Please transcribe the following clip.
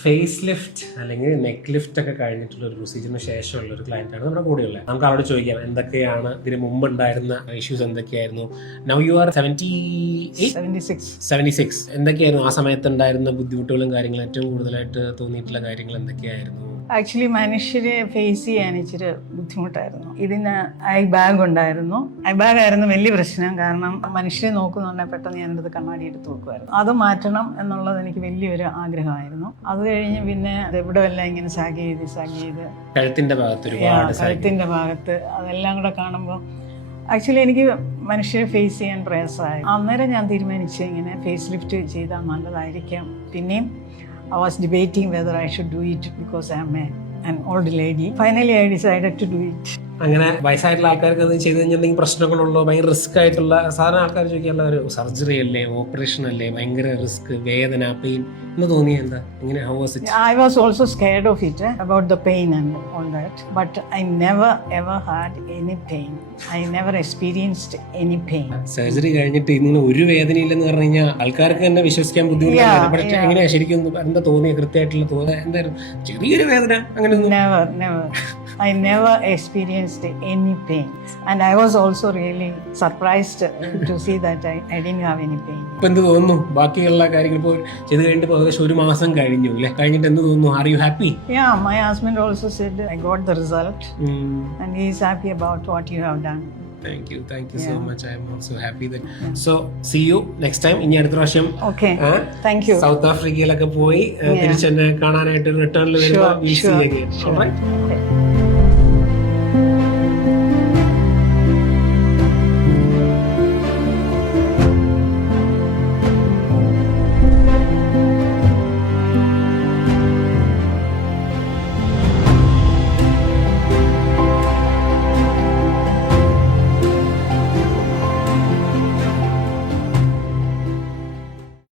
Face lift അല്ലെങ്കിൽ neck lift ഒക്കെ കഴിഞ്ഞിട്ടുള്ള ഒരു പ്രൊസീജിയറിന് ശേഷമുള്ള ഒരു ക്ലയന്റ് ആണ് നമ്മുടെ കൂടെയുള്ളത്. നമുക്ക് അവരോട് ചോദിക്കാം എന്തൊക്കെയാണ് ഇതിന് മുമ്പ് ഉണ്ടായിരുന്ന ഇഷ്യൂസ് എന്തൊക്കെയായിരുന്നു. Now you are 76. എന്തൊക്കെയായിരുന്നു ആ സമയത്ത് ഉണ്ടായിരുന്ന ബുദ്ധിമുട്ടുകളും കാര്യങ്ങളും, ഏറ്റവും കൂടുതലായിട്ട് തോന്നിയിട്ടുള്ള കാര്യങ്ങൾ എന്തൊക്കെയായിരുന്നു? ആക്ച്വലി മനുഷ്യരെ ഫേസ് ചെയ്യാൻ ഇച്ചിരി ബുദ്ധിമുട്ടായിരുന്നു. ഇതിന് ഐ ബാഗ് ഉണ്ടായിരുന്നു. ഐ ബാഗ് ആയിരുന്നു വലിയ പ്രശ്നം. കാരണം മനുഷ്യരെ നോക്കുന്നുണ്ടെങ്കിൽ പെട്ടെന്ന് ഞാനെടുത്ത് കണ്ണാടി എടുത്ത് നോക്കുമായിരുന്നു. അത് മാറ്റണം എന്നുള്ളത് എനിക്ക് വലിയൊരു ആഗ്രഹമായിരുന്നു. അത് കഴിഞ്ഞ് പിന്നെ എവിടെ എല്ലാം ഇങ്ങനെ സാഗ് ചെയ്ത് കഴുത്തിന്റെ ഭാഗത്ത് അതെല്ലാം കൂടെ കാണുമ്പോൾ ആക്ച്വലി എനിക്ക് മനുഷ്യരെ ഫേസ് ചെയ്യാൻ പ്രയാസമായി. അന്നേരം ഞാൻ തീരുമാനിച്ചു ഇങ്ങനെ ഫേസ് ലിഫ്റ്റ് ചെയ്താൽ നല്ലതായിരിക്കാം. പിന്നെയും I was debating whether I should do it because I am an old lady. Finally, I decided to do it. അങ്ങനെ വയസ്സായിട്ടുള്ള ആൾക്കാർക്ക് അത് ചെയ്ത് കഴിഞ്ഞാൽ എന്തെങ്കിലും പ്രശ്നങ്ങളുള്ളോ, ഭയങ്കര റിസ്ക് ആയിട്ടുള്ള സാധാരണ ആൾക്കാർ ചോദിക്കാനുള്ള ഒരു സർജറി അല്ലേ, ഓപ്പറേഷൻ അല്ലേ, ഭയങ്കര റിസ്ക്, വേദന, പെയിൻ എന്ന് തോന്നിയ എന്താ? എങ്ങനെ? How was it? I was also scared of it, about the pain and all that. But I never ever had any pain. I never experienced any pain. Surgery കഴിഞ്ഞിട്ട് ഇങ്ങനെ ഒരു വേദനയില്ലെന്ന് പറഞ്ഞു കഴിഞ്ഞാൽ ആൾക്കാർക്ക് തന്നെ വിശ്വസിക്കാൻ ബുദ്ധിമുട്ടാണ്. പക്ഷേ എങ്ങനെയാ ശരിക്കും എന്താ തോന്നിയ കൃത്യമായിട്ടുള്ള തോന്നുക? എന്തായിരുന്നു? ചെറിയൊരു വേദന അങ്ങനെ? Never. I never experienced any pain. And I was also really surprised to see that I didn't have any pain. ഇപ്പൊ എന്ത് തോന്നുന്നു? ബാക്കിയുള്ള കാര്യങ്ങൾ ഇപ്പോൾ ചെയ്ത് കഴിഞ്ഞിട്ട് ഏകദേശം ഒരു മാസം കഴിഞ്ഞു അല്ലേ? കഴിഞ്ഞിട്ട് എന്ത് തോന്നുന്നു? Are you happy? Yeah, my husband also said I got the result and he is happy about what you have done. Thank you so much. I am also happy that. So see you next time. ഇനി അടുത്ത പ്രാവശ്യം Thank you. South ആഫ്രിക്കയിലൊക്കെ പോയി തിരിച്ചെന്നെ കാണാനായിട്ട് റിട്ടേണിൽ വരുമ്പോൾ. Sure.